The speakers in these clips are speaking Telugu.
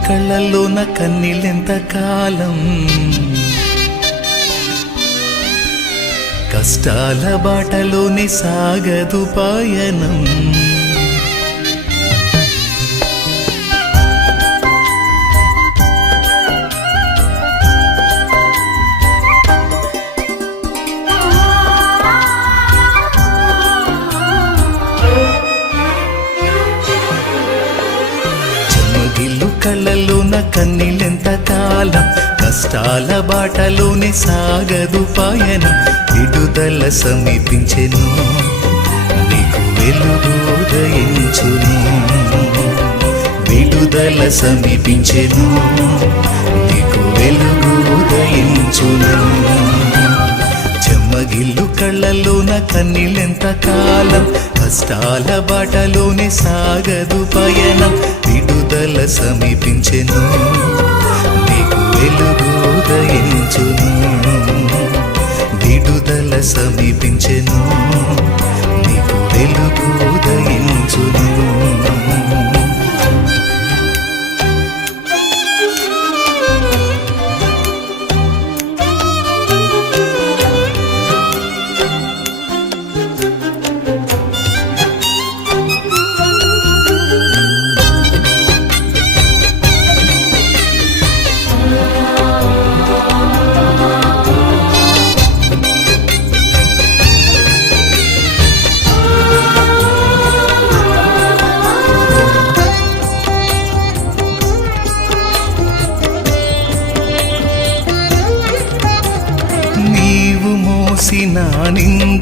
చెమ్మగిల్లు కళ్ళల్లోన కన్నీళ్ళెంత కాలం? కష్టాల బాటలోనే సాగదు పయనం. చెమ్మగిల్లు కళ్ళల్లోన కన్నీళ్ళెంత కాలం కష్టాల బాటలోనే సాగదు పయనం. విడుదల సమీపించెను. నీకు వెలుగు ఉదయించును. విడుదల సమీపించెను. నీకు వెలుగు ఉదయించును. కన్నీళ్ళెంత కాలం? కష్టాల బాటలోనే సాగదు పయనం. విడుదల సమీపించెను. నీకు వెలుగు ఉదయించును. విడుదల సమీపించెను. నీకు వెలుగు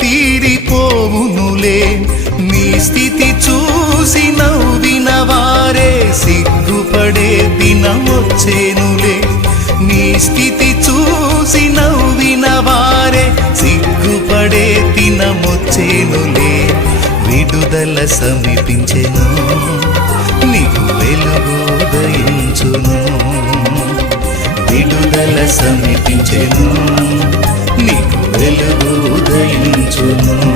తీరిపోవునులే. నీ స్థితి చూసి నవ్విన వారే సిగ్గుపడే దినమొచ్చేనులే. నీ స్థితి చూసి నవ్విన వారే సిగ్గుపడే దినమొచ్చేనులే. విడుదల సమీపించెను నీకు వెలుగుదయించును విడుదల సమీపించెను. ఉదయించును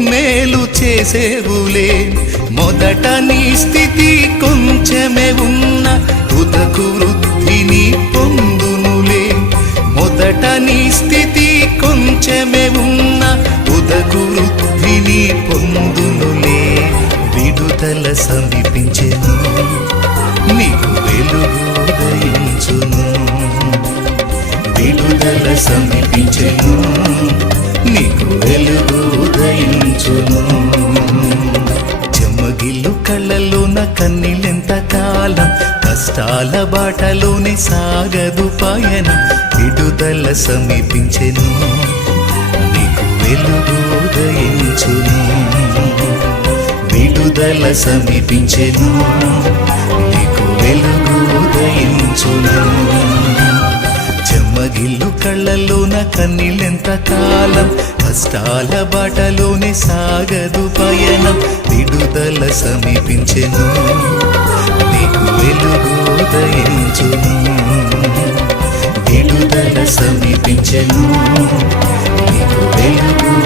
మేలు చేసేవులే. మొదట నీ స్థితి కొంచెమే ఉన్న తుదకు వృద్ధిని పొందునులే. మొదట నీ స్థితి కొంచెమే ఉన్న ఉదకు వృద్ధిని పొందునులే. విడుదల సమీపించెను నీకు వెలుగు ఉదయించును. విడుదల సమీపించెను నీకు వెలుగు ఉదయించును చెమ్మగిల్లు కళ్ళల్లోన కన్నీళ్ళెంత కాలం కష్టాల బాటలోనే సాగదు పయనం విడుదల సమీపించెను. నీకు వెలుగు ఉదయించును. విడుదల సమీపించెను. నీకు వెలుగు ఉదయించును. ఉదయించును చెమ్మగిల్లు కళ్ళలోన కన్నీళ్ళెంత కాలం కష్టాల బాటలోనే సాగదు పయనం. విడుదల సమీపించెను. నీకు వెలుగు ఉదయించును. విడుదల సమీపించెను. నీకు వెలుగు